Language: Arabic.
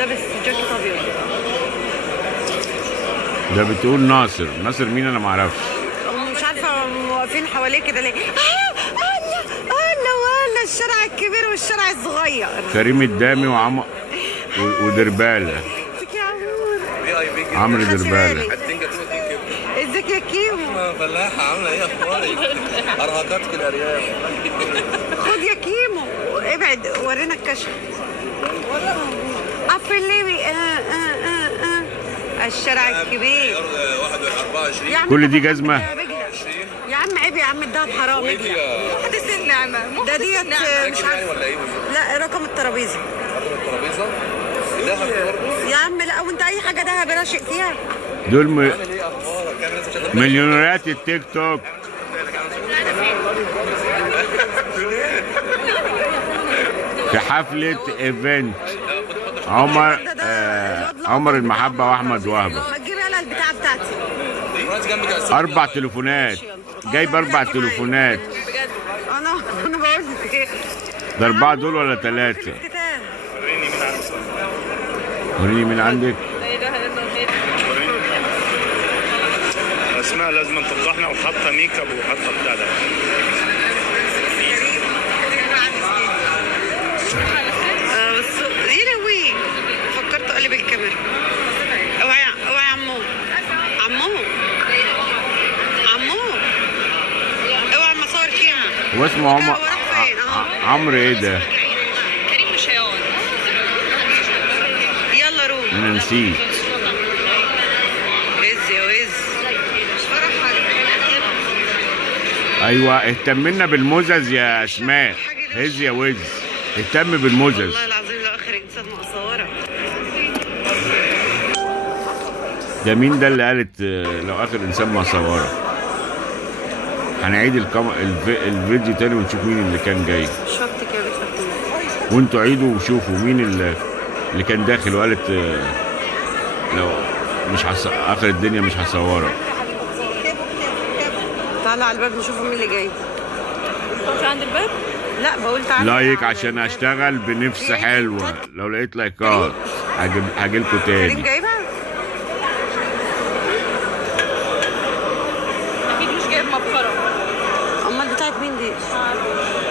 ولابس جاكيت ابيض. ده بتقول ناصر مين انا معرفش. مش عارفه واقفين حواليه كده ليه. ولا الشارع الكبير والشارع الصغير. كريم الدامي ودربالة. عمرو دربالة. ازيك يا كيمو؟ فلاحة عاملة ايه اخبارك؟ ارهقاتك الارياف. خد يا كيمو ابعد ورينا الكشف. الليبي الشارع الكبير 24 كل دي جزمة. يا عم عيب يا عم الدهب حرام. محدث النعمة ده ديت مش عارفة ولا ايه؟ لا رقم الترابيزة. رقم الترابيزة؟ دهب برضه؟ يا عم لا وانت اي حاجة دهب راشق فيها. دول عامل ايه اخبارك؟ مليونيرات التيك توك. في حفلة ايفنت عمر المحبة واحمد وهبة. ما تجيب يلا البتاعة بتاعتي. 4 تليفونات. جايب 4 تليفونات. انا بقول لك ايه. ده 4 دول ولا 3؟ وريني من عندك. اسماء لازم تفضحنا وحاطه ميك اب وحاطه بتاع ده. بس يلوي فكرت اقلب الكاميرا. اوعى اوعى يا عمو. اوعى ما صور كيمو. هو اسمه عمرو ايه ده؟ كريم مشيان. يلا روح. انا نسيت. وز يا وز. ايوه اهتمنا بالمزز يا اسماء. هز يا وز اهتم بالمزز. والله العظيم لو اخر انسان مقصوره. ده مين ده اللي قالت لو اخر انسان ما صوره؟ هنعيد الفيديو تاني ونشوف مين اللي كان جاي. شطك يا بنت. وانتوا عيدوا وشوفوا مين اللي كان داخل وقالت لو مش اخر الدنيا مش هصوره. تعالى على الباب نشوف مين اللي جاي. انت عند الباب؟ لا بقول تعالى. لايك عشان اشتغل بنفس حلوه. لو لقيت لايكات هجيلكوا كريم تاني. جايبها؟ اكيد مش جايب مبخره. امال بتاعت مين دي؟